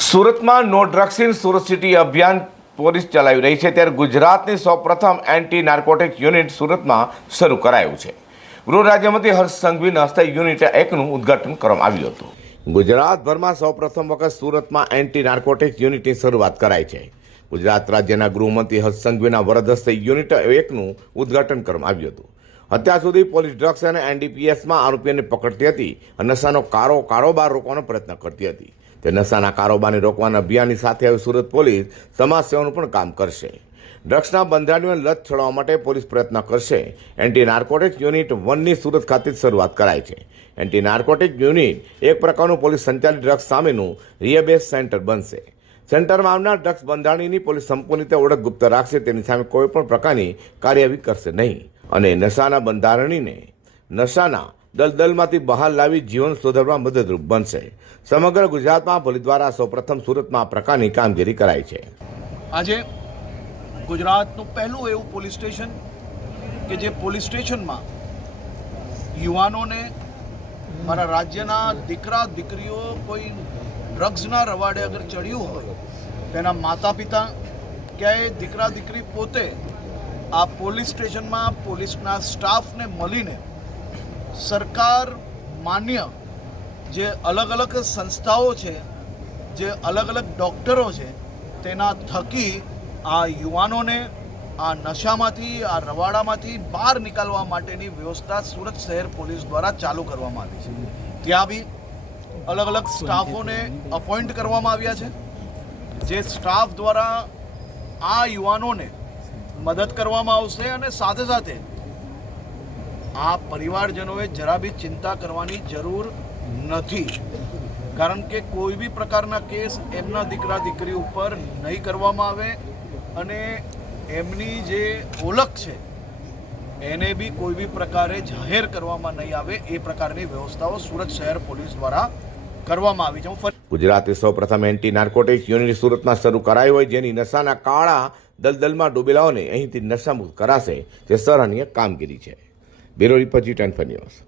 સુરતમાં no drugs in Surat city અભિયાન police ચલાવી રહી છે ત્યારે ગુજરાતની સૌપ્રથમ એન્ટી નાર્કોટિક યુનિટ સુરતમાં શરૂ કરાયું છે. ગૃહ રાજ્યમંત્રી હર્ષ સંઘવીના હસ્તે યુનિટ એકનું ઉદ્ઘાટન કરવામાં આવ્યું હતું. ગુજરાતભરમાં સૌપ્રથમ વખત સુરતમાં એન્ટી નાર્કોટિક યુનિટની શરૂઆત કરાઈ છે. ગુજરાત રાજ્યના ગૃહમંત્રી હર્ષ સંઘવીના વરદ હસ્તે યુનિટ એકનું ઉદ્ઘાટન કરવામાં આવ્યું હતું. અત્યાર સુધી પોલીસ ડ્રગ્સ અને એનડીપીએસમાં આરોપીઓને પકડતી હતી અને નશાનો કારો કારોબાર રોકવાનો પ્રયત્ન કરતી હતી. તે નશાના કારોબારને રોકવાના અભિયાનની સાથે હવે સુરત પોલીસ સમાજ સેવાનું પણ કામ કરશે. ડ્રગ્સના બંધારણીઓને લત છોડવા માટે પોલીસ પ્રયત્ન કરશે. એન્ટી નાર્કોટિક યુનિટ વનની સુરત ખાતે શરૂઆત કરાઈ છે. એન્ટી નાર્કોટિક યુનિટ એક પ્રકારનું પોલીસ સંચાલિત ડ્રગ્સ સામેનું રિયબેસ સેન્ટર બનશે. સેન્ટરમાં આવનાર ડ્રગ્સ બંધારણીની પોલીસ સંપૂર્ણ રીતે ઓળખ ગુપ્ત રાખશે, તેની સામે કોઈ પણ પ્રકારની કાર્યવાહી કરશે નહીં. અને નશાના બંધારણીને, નશાના દલદલમાંથી બહાર લાવી જીવન સુધારવા મદદરૂપ બનશે. સમગ્ર ગુજરાતમાં પોલીસ દ્વારા સૌપ્રથમ સુરતમાં આ પ્રકારની કામગીરી કરાઈ છે. આજે ગુજરાતનું પહેલું એવું પોલીસ સ્ટેશન કે જે પોલીસ સ્ટેશનમાં યુવાનોને મારા રાજ્યના દીકરા, દીકરીઓ કોઈ ડ્રગ્સના રવાડે અગર ચડ્યું હોય, તેના માતા પિતા ક્યાંય દીકરા, દીકરી પોતે આ પોલીસ સ્ટેશનમાં પોલીસના સ્ટાફને મળીને સરકાર માન્ય જે અલગ અલગ સંસ્થાઓ છે, જે અલગ અલગ ડૉક્ટરો છે, તેના થકી આ યુવાનોને આ નશામાંથી, આ રવાડામાંથી બહાર નીકળવા માટેની વ્યવસ્થા સુરત શહેર પોલીસ દ્વારા ચાલુ કરવામાં આવી છે. ત્યાં બી અલગ અલગ સ્ટાફોને અપોઇન્ટ કરવામાં આવ્યા છે, જે સ્ટાફ દ્વારા આ યુવાનોને મદદ કરવામાં આવશે અને સાથે સાથે આ પરિવારજનોએ જરા બી ચિંતા કરવાની જરૂર નથી. કારણ કે કોઈ બી પ્રકારના કેસ એમના દીકરા દીકરી ઉપર નહીં કરવામાં આવે અને એમની જે ઓળખ છે, એને બી કોઈ બી પ્રકારે જાહેર કરવામાં નહીં આવે એ પ્રકારની વ્યવસ્થાઓ સુરત શહેર પોલીસ દ્વારા કરવામાં આવી છે. ગુજરાતે સૌ સૌપ્રથમ એન્ટી નાર્કોટિક્સ યુનિટ સુરતમાં શરૂ કરાઈ હોય જેની નશાના કાળા દલદલમાં ડૂબેલાઓને અહીંથી નશામુક્ત કરાશે, તે સરાહનીય કામગીરી છે. રિપોર્ટ જી ટેન ન્યૂઝ